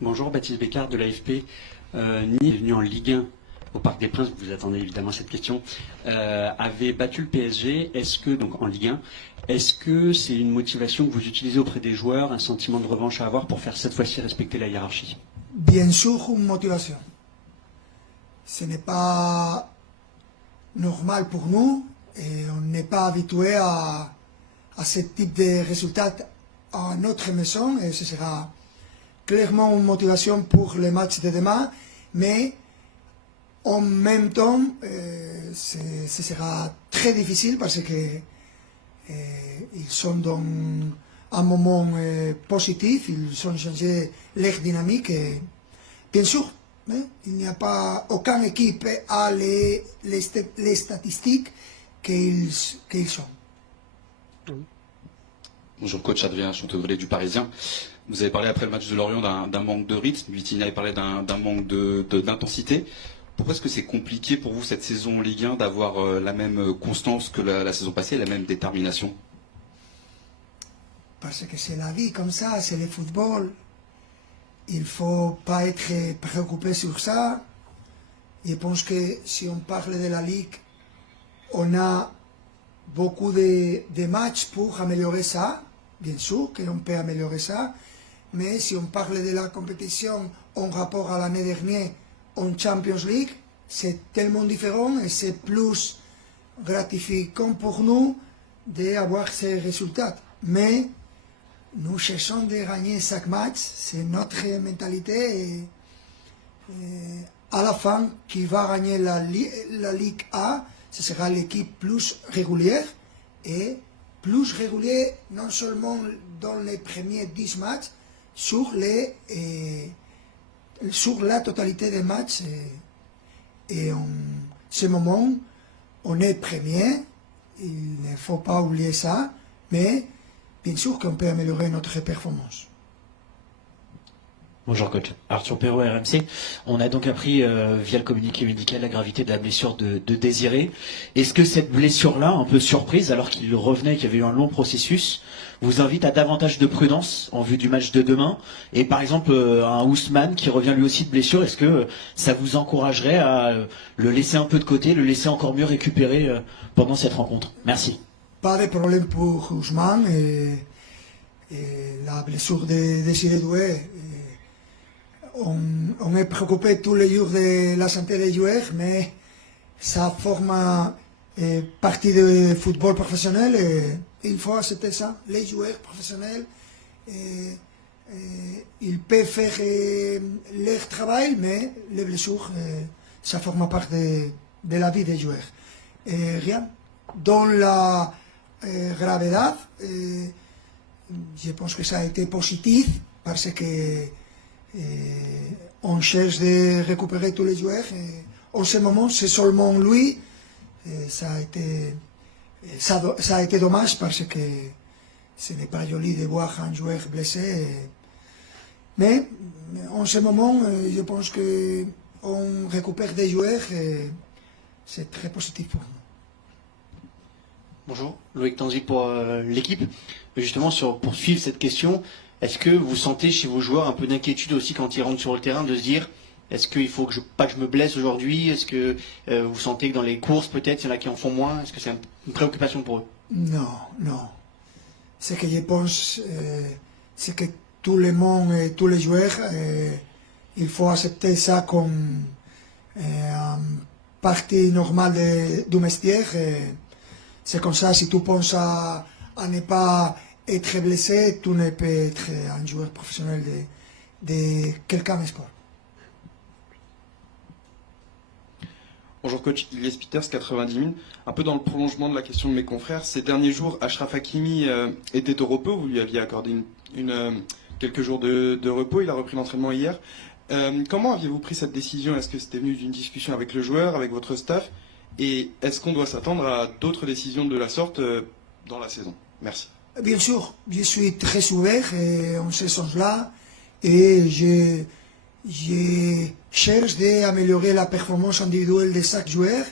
Bonjour, Baptiste Bécard de l'AFP. Nice est venu en Ligue 1 au Parc des Princes, vous attendez évidemment cette question, avait battu le PSG. Est-ce que, donc en Ligue 1, est-ce que c'est une motivation que vous utilisez auprès des joueurs, un sentiment de revanche à avoir pour faire cette fois-ci respecter la hiérarchie? Bien sûr, une motivation. Ce n'est pas normal pour nous et on n'est pas habitué à ce type de résultats à notre maison et ce sera clairement une motivation pour le match de demain, mais en même temps, ce sera très difficile parce que ils sont dans un moment positif, ils ont changé leur dynamique. Et, bien sûr, il n'y a pas aucune équipe à les statistiques qu'ils ont. Bonjour coach, Adrien Chantevré du Parisien. Vous avez parlé après le match de Lorient d'un manque de rythme, Vitinha avait parlé d'un manque d'intensité. Pourquoi est-ce que c'est compliqué pour vous cette saison en Ligue 1 d'avoir la même constance que la saison passée, la même détermination? Parce que c'est la vie comme ça, c'est le football. Il ne faut pas être préoccupé sur ça. Je pense que si on parle de la Ligue, on a beaucoup de matchs pour améliorer ça. Bien sûr qu'on peut améliorer ça. Mais si on parle de la compétition en rapport à l'année dernière en Champions League, c'est tellement différent et c'est plus gratifiant pour nous d'avoir ces résultats. Mais nous cherchons de gagner chaque match, c'est notre mentalité et à la fin, qui va gagner la Ligue A, ce sera l'équipe plus régulière et plus régulière non seulement dans les premiers 10 matchs, sur la totalité des matchs. Et en ce moment, on est premier, il ne faut pas oublier ça, mais bien sûr qu'on peut améliorer notre performance. Bonjour coach, Arthur Perrault, RMC. On a donc appris via le communiqué médical la gravité de la blessure de Désiré. Est-ce que cette blessure-là, un peu surprise, alors qu'il revenait, qu'il y avait eu un long processus, vous invite à davantage de prudence en vue du match de demain? Et par exemple, un Ousmane qui revient lui aussi de blessure, est-ce que ça vous encouragerait à le laisser un peu de côté, le laisser encore mieux récupérer pendant cette rencontre? Merci. Pas de problème pour Ousmane et la blessure de Désiré Doué. On est préoccupé tous les jours de la santé des joueurs, mais ça forme partie du football professionnel et il faut accepter ça. Les joueurs professionnels, ils peuvent faire leur travail, mais les blessures, ça forme partie de la vie des joueurs. Et rien. Dans la gravité, je pense que ça a été positif parce que on cherche de récupérer tous les joueurs. En ce moment, c'est seulement lui. Ça a été dommage parce que ce n'est pas joli de voir un joueur blessé. Mais en ce moment, je pense qu'on récupère des joueurs et c'est très positif pour nous. Bonjour, Loïc Tanzi pour l'équipe. Justement, pour suivre cette question, est-ce que vous sentez chez vos joueurs un peu d'inquiétude aussi quand ils rentrent sur le terrain, de se dire est-ce qu'il faut pas que je me blesse aujourd'hui? Est-ce que vous sentez que dans les courses peut-être, il y en a qui en font moins? Est-ce que c'est une préoccupation pour eux? Non, non. Ce que je pense, c'est que tout le monde et tous les joueurs, il faut accepter ça comme une partie normale du métier. C'est comme ça, si tu penses à ne pas être blessé, tu ne peux être un joueur professionnel de quelqu'un sport. Bonjour coach, Ilyes Peters, 90 000. Un peu dans le prolongement de la question de mes confrères, ces derniers jours, Achraf Hakimi était au repos, vous lui aviez accordé quelques jours de repos, il a repris l'entraînement hier. Comment aviez-vous pris cette décision? Est-ce que c'était venu d'une discussion avec le joueur, avec votre staff? Et est-ce qu'on doit s'attendre à d'autres décisions de la sorte dans la saison? Merci. Bien sûr, je suis très ouvert en ce sens-là et je cherche d'améliorer la performance individuelle de chaque joueur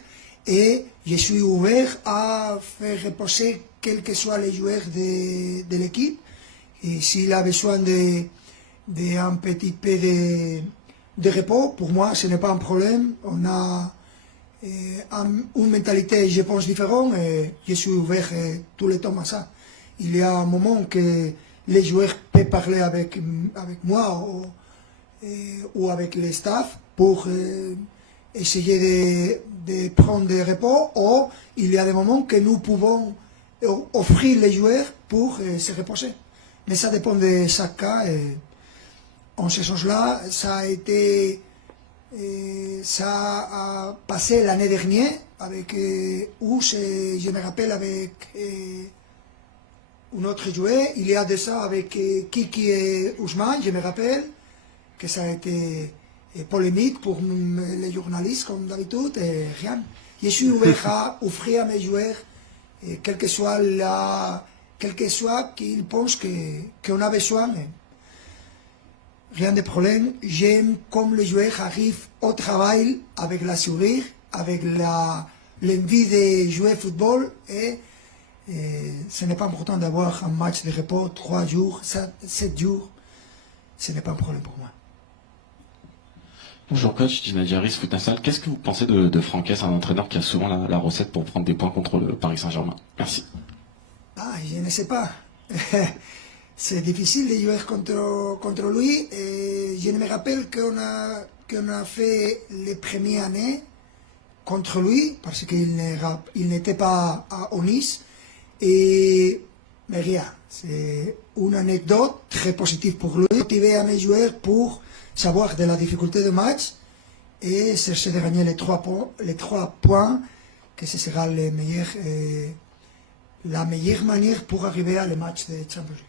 et je suis ouvert à faire reposer quels que soient les joueurs de l'équipe. Et s'il a besoin de d'un petit peu de repos. Pour moi, ce n'est pas un problème. On a une mentalité, je pense, différente et je suis ouvert tout le temps à ça. Il y a un moment que les joueurs peuvent parler avec moi ou avec le staff pour essayer de prendre des repos, ou il y a des moments que nous pouvons offrir les joueurs pour se reposer. Mais ça dépend de chaque cas. Et en ce sens-là, ça a passé l'année dernière avec où je me rappelle avec un autre joueur. Il y a de ça avec Kiki et Ousmane, je me rappelle que ça a été polémique pour les journalistes comme d'habitude et rien. Je suis ouvert à offrir à mes joueurs quel que soit qu'ils pensent qu'on a besoin. Rien de problème. J'aime comme les joueurs arrivent au travail avec la sourire, avec l'envie de jouer au football. Et ce n'est pas important d'avoir un match de repos 3 jours, 7 jours. Ce n'est pas un problème pour moi. Bonjour coach, Gina Diaris, Foot National. Qu'est-ce que vous pensez de Franquès, un entraîneur qui a souvent la recette pour prendre des points contre le Paris Saint-Germain? Merci. Je ne sais pas. C'est difficile de jouer contre lui. Et je me rappelle qu'on a fait les premières années contre lui parce qu'il n'était pas à Nice. Mais rien. C'est une anecdote très positive pour lui. Motiver à mes joueurs pour savoir de la difficulté de match et chercher de gagner les 3 points, que ce sera la meilleure manière pour arriver à le match de Champions League.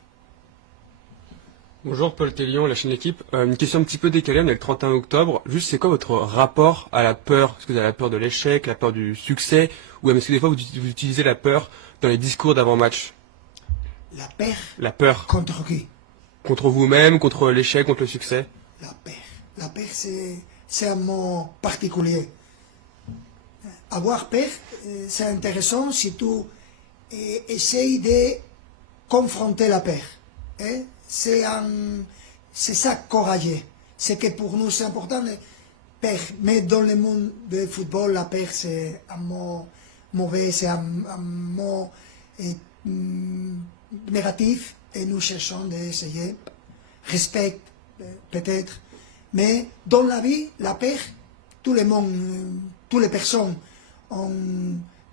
Bonjour, Paul Tellion, la chaîne Équipe. Une question un petit peu décalée, on est le 31 octobre. Juste, c'est quoi votre rapport à la peur? Est-ce que vous avez la peur de l'échec, la peur du succès, ou est-ce que des fois vous utilisez la peur dans les discours d'avant-match? La peur? La peur. Contre qui? Contre vous-même, contre l'échec, contre le succès? La peur. La peur, c'est un mot particulier. Avoir peur, c'est intéressant si tu essayes de confronter la peur. Hein? C'est ça courageux. C'est que pour nous c'est important de peur. Mais dans le monde du football, la peur c'est un mot mauvais, c'est un mot négatif et nous cherchons d'essayer. Respect peut-être. Mais dans la vie, la peur, tout le monde, toutes les personnes en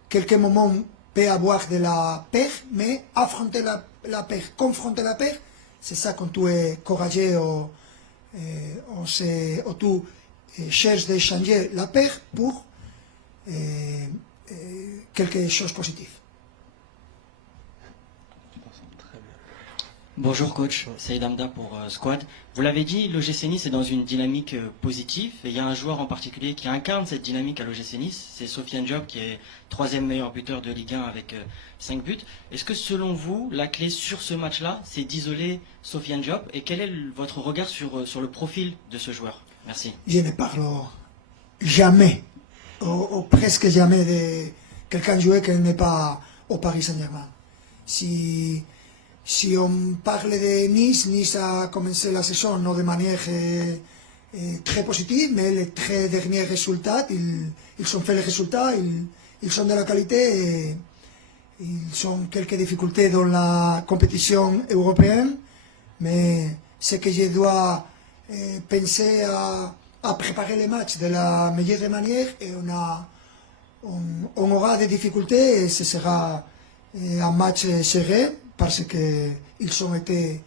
quelques moments peuvent avoir de la peur, mais affronter la peur, confronter la peur, c'est ça quand tu es courageux ou tu cherches de changer la peur pour quelque chose de positif. Bonjour coach, Saïd Hamda pour Squad. Vous l'avez dit, l'OGC Nice est dans une dynamique positive et il y a un joueur en particulier qui incarne cette dynamique à l'OGC Nice, c'est Sofiane Diop qui est 3e meilleur buteur de Ligue 1 avec 5 buts. Est-ce que selon vous, la clé sur ce match-là, c'est d'isoler Sofiane Diop et quel est votre regard sur le profil de ce joueur? Merci. Je ne parle jamais, ou presque jamais de quelqu'un joué qui n'est pas au Paris Saint-Germain. Si on parle de Nice, Nice a commencé la saison non de manière très positive, mais les 3 derniers résultats, ils ont fait les résultats, ils ont de la qualité, et ils ont quelques difficultés dans la compétition européenne, mais ce que je dois penser à préparer les matchs de la meilleure manière, et on aura des difficultés, et ce sera un match serré, parce qu'ils ont été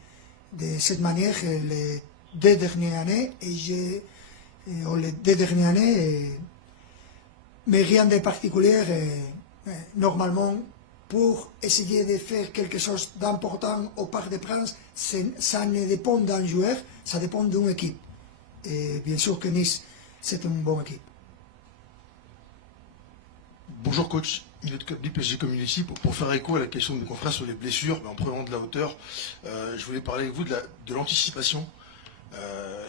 de cette manière les 2 dernières années, mais rien de particulier. Normalement, pour essayer de faire quelque chose d'important au Parc des Princes, ça ne dépend d'un joueur, ça dépend d'une équipe. Et bien sûr que Nice, c'est une bonne équipe. Bonjour coach, Milot Kabli, PSG Community. Pour faire écho à la question de mes confrères sur les blessures, en prenant de la hauteur, je voulais parler avec vous de l'anticipation.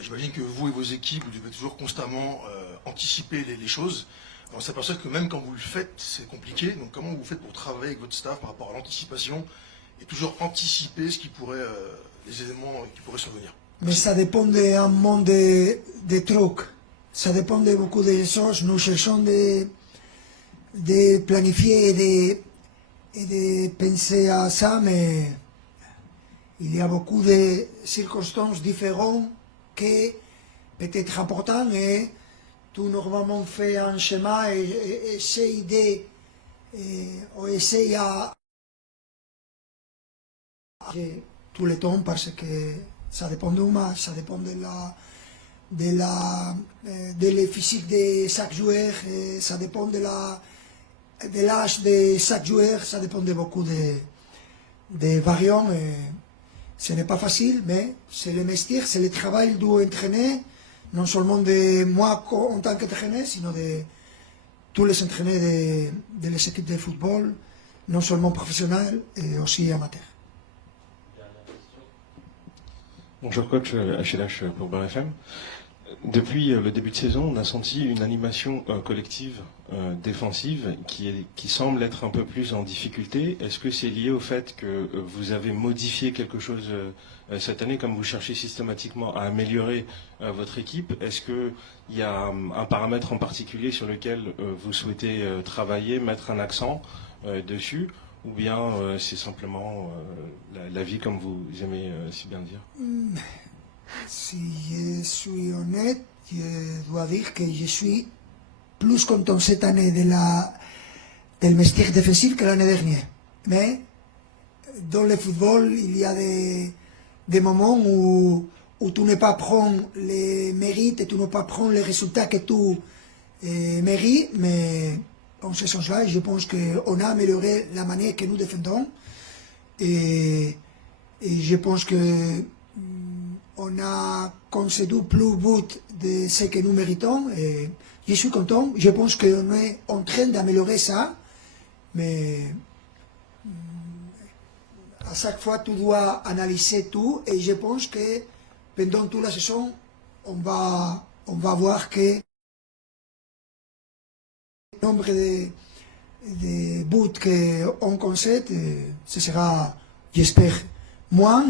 J'imagine que vous et vos équipes, vous devez toujours constamment anticiper les choses. On s'aperçoit que même quand vous le faites, c'est compliqué. Donc comment vous faites pour travailler avec votre staff par rapport à l'anticipation et toujours anticiper ce qui pourrait, les éléments qui pourraient survenir? Mais ça dépend d'un monde de trucs. Ça dépend de beaucoup de choses. Nous cherchons de planifier et de penser à ça, mais il y a beaucoup de circonstances différentes qui peut-être importantes et tout normalement fait un schéma et essaye à tout le temps parce que ça dépend du match, ça dépend de la physique de chaque joueur, ça dépend de l'âge de chaque joueur, ça dépend de beaucoup de variantes. Ce n'est pas facile, mais c'est le métier, c'est le travail d'entraîner, non seulement de moi en tant qu'entraîneur, sinon de tous les entraîneurs de les équipes de football, non seulement professionnels, et aussi amateurs. Bonjour coach, HLH pour Beurre FM. Depuis le début de saison, on a senti une animation collective défensive qui semble être un peu plus en difficulté. Est-ce que c'est lié au fait que vous avez modifié quelque chose cette année, comme vous cherchez systématiquement à améliorer votre équipe? Est-ce qu'il y a un paramètre en particulier sur lequel vous souhaitez travailler, mettre un accent dessus? Ou bien c'est simplement la vie, comme vous aimez si bien dire? Si je suis honnête, je dois dire que je suis plus content cette année del métier défensif que l'année dernière. Mais dans le football, il y a des moments où tu ne pas prendre les mérites et tu ne pas prendre les résultats que tu mérites, mais en ce sens-là, je pense qu'on a amélioré la manière que nous défendons et je pense que on a concédé plus de buts de ce que nous méritons et je suis content. Je pense qu'on est en train d'améliorer ça, mais à chaque fois tu dois analyser tout et je pense que pendant toute la saison, on va voir que le nombre de buts qu'on concède, ce sera, j'espère, moins.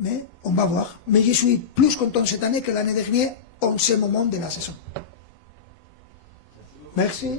Mais on va voir. Mais je suis plus content cette année que l'année dernière en ce moment de la saison. Merci.